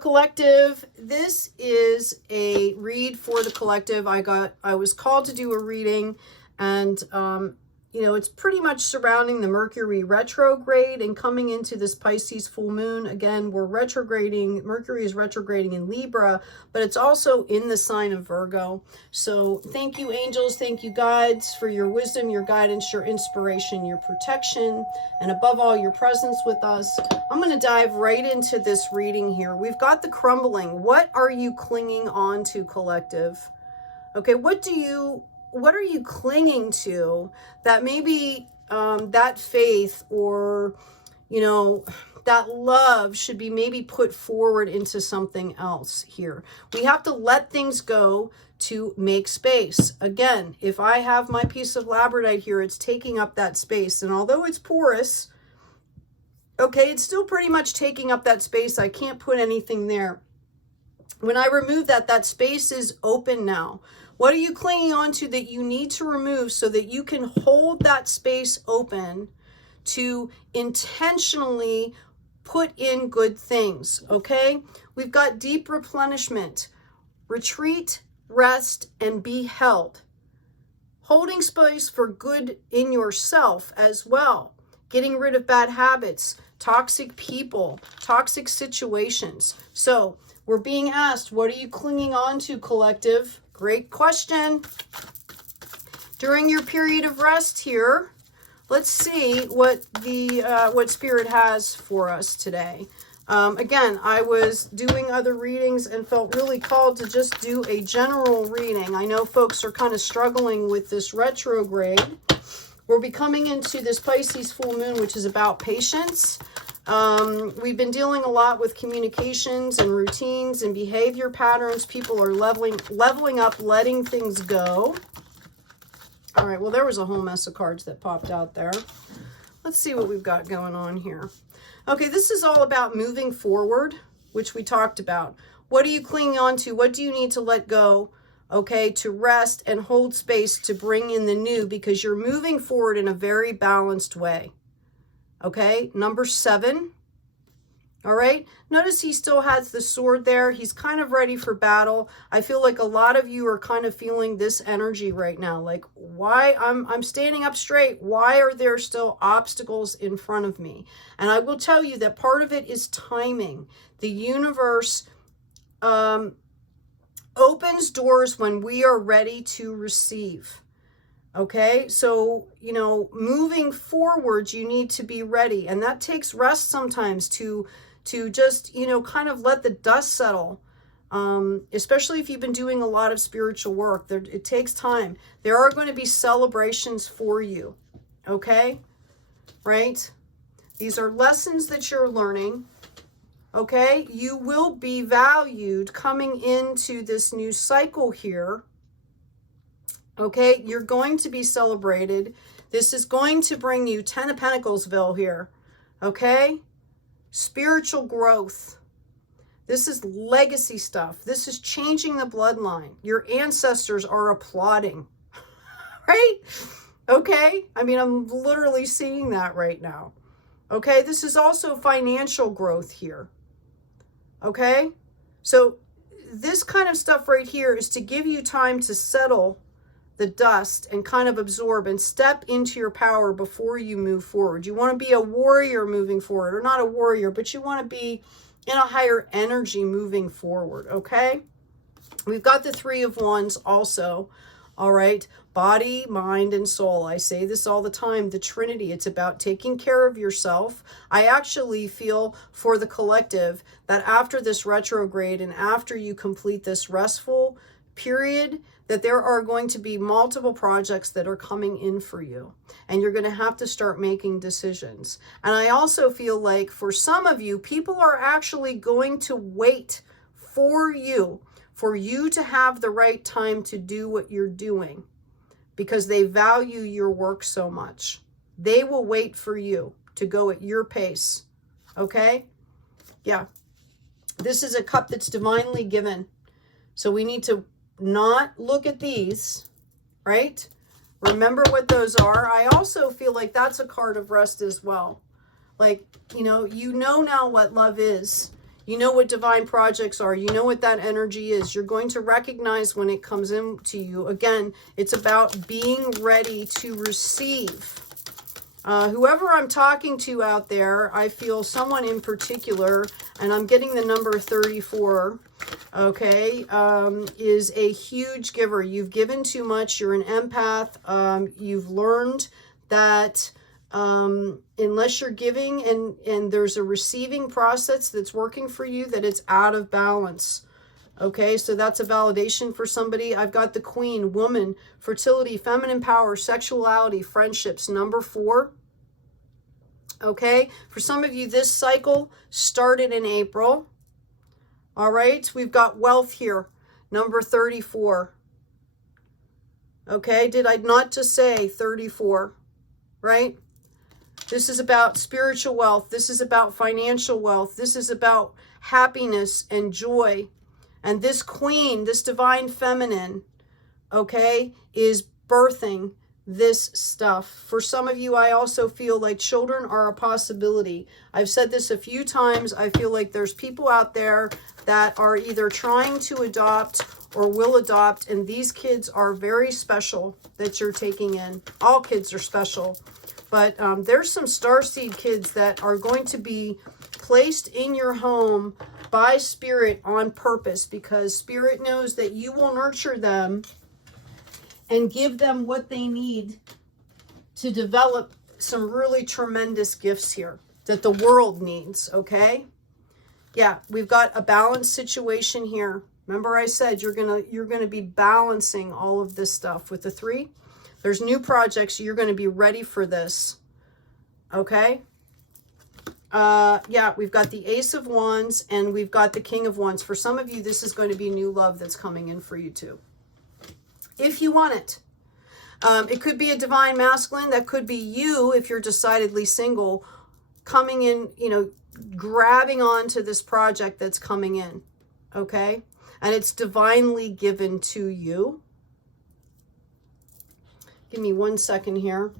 Collective, this is a read for the collective. I was called to do a reading, and you know, it's pretty much surrounding the Mercury retrograde and coming into this Pisces full moon. Again, we're retrograding, Mercury is retrograding in Libra, but it's also in the sign of Virgo. So thank you, angels, thank you, guides, for your wisdom, your guidance, your inspiration, your protection, and above all, your presence with us. I'm going to dive right into this reading here. We've got the crumbling. What are you clinging on to, collective? Okay, what are you clinging to that maybe that faith or, you know, that love should be maybe put forward into something else here? We have to let things go to make space. Again, if I have my piece of labradorite here, it's taking up that space. And although it's porous, okay, it's still pretty much taking up that space. I can't put anything there. When I remove that, that space is open now. What are you clinging on to that you need to remove so that you can hold that space open to intentionally put in good things, okay? We've got deep replenishment, retreat, rest, and be held. Holding space for good in yourself as well. Getting rid of bad habits, toxic people, toxic situations. So we're being asked, what are you clinging on to, collective? Great question. During your period of rest here, let's see what what Spirit has for us today. Again, I was doing other readings and felt really called to just do a general reading. I know folks are kind of struggling with this retrograde. We'll be coming into this Pisces full moon, which is about patience. We've been dealing a lot with communications and routines and behavior patterns. People are leveling up, letting things go. All right, well, there was a whole mess of cards that popped out there. Let's see what we've got going on here. Okay, this is all about moving forward, which we talked about. What are you clinging on to? What do you need to let go? Okay, to rest and hold space to bring in the new, because you're moving forward in a very balanced way. Okay, number 7. All right, notice he still has the sword there. He's kind of ready for battle. I feel like a lot of you are kind of feeling this energy right now. Like, why? I'm standing up straight. Why are there still obstacles in front of me? And I will tell you that part of it is timing. The universe opens doors when we are ready to receive. Okay, so, you know, moving forward, you need to be ready. And that takes rest sometimes to just, you know, kind of let the dust settle. Especially if you've been doing a lot of spiritual work. It takes time. There are going to be celebrations for you. Okay, right? These are lessons that you're learning. Okay, you will be valued coming into this new cycle here. Okay, you're going to be celebrated. This is going to bring you 10 of Pentaclesville here. Okay, spiritual growth. This is legacy stuff. This is changing the bloodline. Your ancestors are applauding, right? Okay, I mean, I'm literally seeing that right now. Okay, this is also financial growth here. Okay, so this kind of stuff right here is to give you time to settle the dust and kind of absorb and step into your power before you move forward. You want to be a warrior moving forward, or not a warrior, but you want to be in a higher energy moving forward. Okay, we've got the 3 of Wands also. All right, body, mind, and soul. I say this all the time, the Trinity. It's about taking care of yourself. I actually feel for the collective that after this retrograde and after you complete this restful period, that there are going to be multiple projects that are coming in for you. And you're going to have to start making decisions. And I also feel like for some of you, people are actually going to wait for you to have the right time to do what you're doing, because they value your work so much. They will wait for you to go at your pace. Okay? Yeah. This is a cup that's divinely given. So we need to not look at these, right? Remember what those are. I also feel like that's a card of rest as well. Like, you know now what love is. You know what divine projects are. You know what that energy is. You're going to recognize when it comes into you. Again, it's about being ready to receive. Whoever I'm talking to out there, I feel someone in particular, and I'm getting the number 34, okay, is a huge giver. You've given too much. You're an empath. You've learned that unless you're giving and there's a receiving process that's working for you, that it's out of balance. Okay, so that's a validation for somebody. I've got the Queen, woman, fertility, feminine power, sexuality, friendships, number 4. Okay, for some of you, this cycle started in April. All right, we've got wealth here, number 34. Okay, did I not just say 34, right? This is about spiritual wealth. This is about financial wealth. This is about happiness and joy. And this queen, this divine feminine, okay, is birthing this stuff. For some of you, I also feel like children are a possibility. I've said this a few times. I feel like there's people out there that are either trying to adopt or will adopt, and these kids are very special that you're taking in. All kids are special. But there's some starseed kids that are going to be placed in your home by Spirit on purpose, because Spirit knows that you will nurture them and give them what they need to develop some really tremendous gifts here that the world needs, okay? Yeah, we've got a balanced situation here. Remember I said you're gonna be balancing all of this stuff with the 3. There's new projects. You're going to be ready for this. Okay. Yeah, we've got the Ace of Wands and we've got the King of Wands. For some of you, this is going to be new love that's coming in for you too, if you want it. It could be a divine masculine. That could be you, if you're decidedly single, coming in, you know, grabbing onto this project that's coming in. Okay. And it's divinely given to you. Give me 1 second here.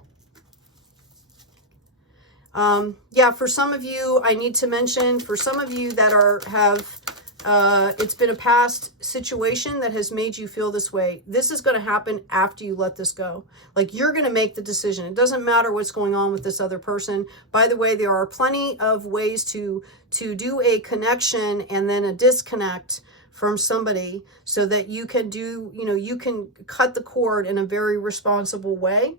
Yeah, for some of you, I need to mention, for some of you that it's been a past situation that has made you feel this way. This is going to happen after you let this go. Like, you're going to make the decision. It doesn't matter what's going on with this other person. By the way, there are plenty of ways to do a connection and then a disconnect from somebody so that you can do, you know, you can cut the cord in a very responsible way.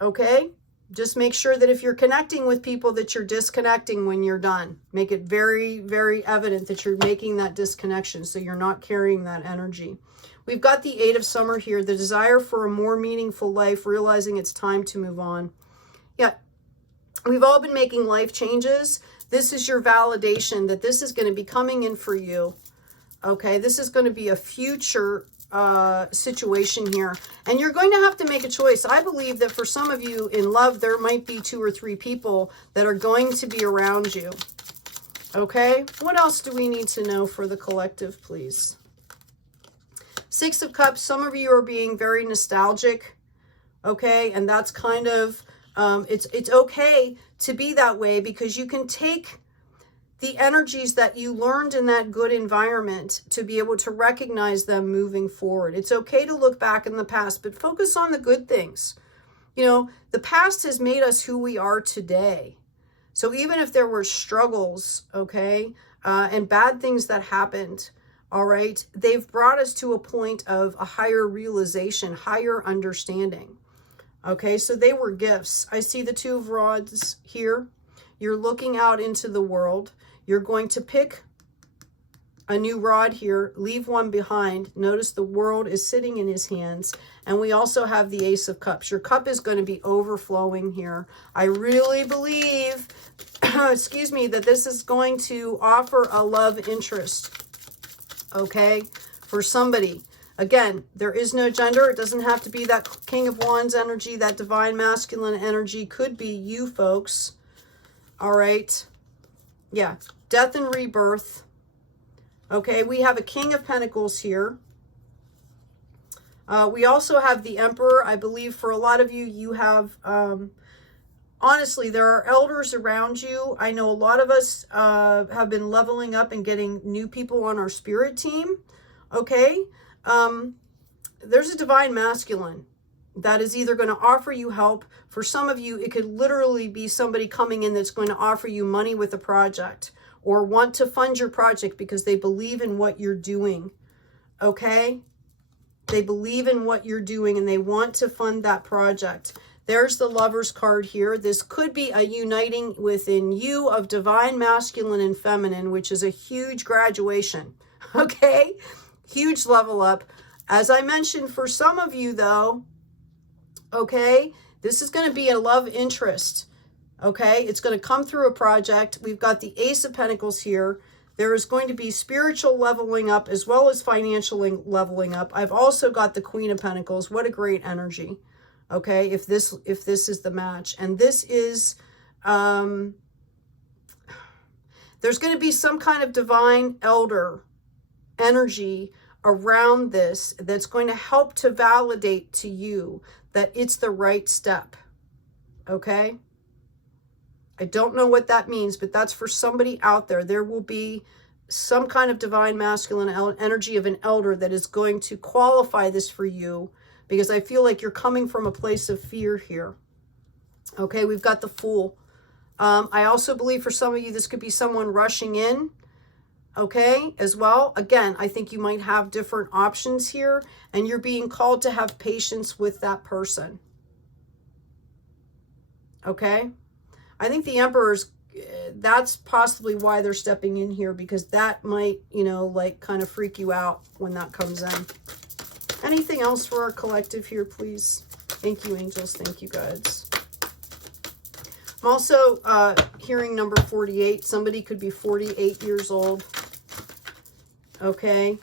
Okay? Just make sure that if you're connecting with people that you're disconnecting when you're done. Make it very, very evident that you're making that disconnection so you're not carrying that energy. We've got the 8 of Summer here, the desire for a more meaningful life, realizing it's time to move on. Yeah, we've all been making life changes. This is your validation that this is going to be coming in for you. Okay, this is going to be a future situation here. And you're going to have to make a choice. I believe that for some of you in love, there might be 2 or 3 people that are going to be around you. Okay, what else do we need to know for the collective, please? 6 of Cups, some of you are being very nostalgic. Okay, and that's kind of, it's okay to be that way, because you can take the energies that you learned in that good environment to be able to recognize them moving forward. It's okay to look back in the past, but focus on the good things. You know, the past has made us who we are today. So even if there were struggles, okay, and bad things that happened, all right, they've brought us to a point of a higher realization, higher understanding. Okay, so they were gifts. I see the 2 of Rods here. You're looking out into the world. You're going to pick a new rod here, leave one behind. Notice the world is sitting in his hands. And we also have the Ace of Cups. Your cup is going to be overflowing here. I really believe, excuse me, that this is going to offer a love interest, okay, for somebody. Again, there is no gender. It doesn't have to be that King of Wands energy, that divine masculine energy. Could be you folks. All right. Yeah, death and rebirth. Okay, we have a King of Pentacles here. We also have the Emperor. I believe for a lot of you, you have honestly, there are elders around you. I know a lot of us have been leveling up and getting new people on our spirit team. Okay. There's a divine masculine that is either going to offer you help. For some of you, it could literally be somebody coming in that's going to offer you money with a project or want to fund your project because they believe in what you're doing. Okay. They believe in what you're doing and they want to fund that project. There's the Lover's card here. This could be a uniting within you of divine masculine and feminine, which is a huge graduation. Okay? Huge level up. As I mentioned, for some of you though, okay, this is going to be a love interest. Okay? It's going to come through a project. We've got the Ace of Pentacles here. There is going to be spiritual leveling up as well as financial leveling up. I've also got the Queen of Pentacles. What a great energy. Okay, if this is the match. And this is, there's going to be some kind of divine elder energy around this that's going to help to validate to you that it's the right step. Okay? I don't know what that means, but that's for somebody out there. There will be some kind of divine masculine energy of an elder that is going to qualify this for you, because I feel like you're coming from a place of fear here. Okay, we've got the Fool. I also believe for some of you, this could be someone rushing in, okay, as well. Again, I think you might have different options here, and you're being called to have patience with that person. Okay? I think the Emperor's, that's possibly why they're stepping in here, because that might, you know, like kind of freak you out when that comes in. Anything else for our collective here, please? Thank you, angels. Thank you, guides. I'm also hearing number 48. Somebody could be 48 years old. Okay.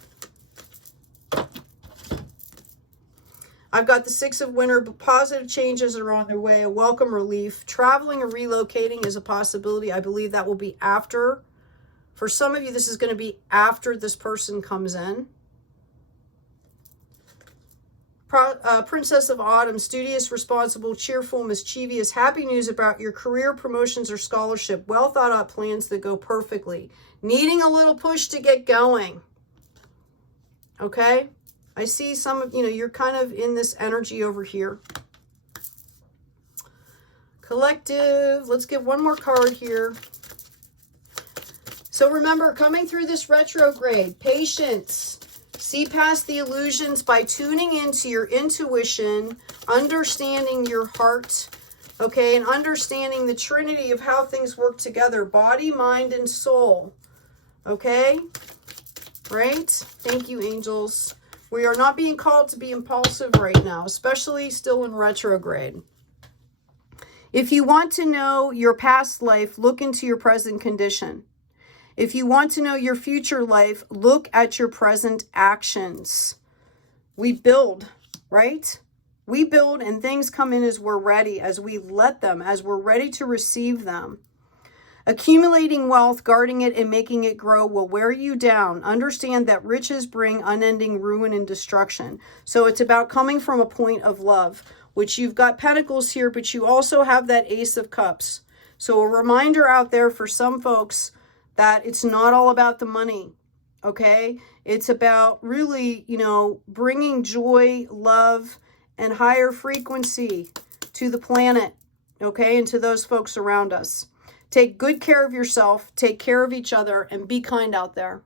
I've got the Six of Winter, but positive changes are on their way. A welcome relief. Traveling or relocating is a possibility. I believe that will be after. For some of you, this is going to be after this person comes in. Princess of Autumn, studious, responsible, cheerful, mischievous. Happy news about your career, promotions, or scholarship. Well thought out plans that go perfectly. Needing a little push to get going. Okay? I see some of, you know, you're kind of in this energy over here. Collective. Let's get one more card here. So remember, coming through this retrograde, patience. See past the illusions by tuning into your intuition, understanding your heart, okay, and understanding the trinity of how things work together, body, mind, and soul, okay, right? Thank you, angels. We are not being called to be impulsive right now, especially still in retrograde. If you want to know your past life, look into your present condition. If you want to know your future life, look at your present actions. We build, right? We build and things come in as we're ready, as we let them, as we're ready to receive them. Accumulating wealth, guarding it, and making it grow will wear you down. Understand that riches bring unending ruin and destruction. So it's about coming from a point of love, which you've got Pentacles here, but you also have that Ace of Cups. So a reminder out there for some folks that it's not all about the money, okay? It's about really, you know, bringing joy, love, and higher frequency to the planet, okay, and to those folks around us. Take good care of yourself, take care of each other, and be kind out there.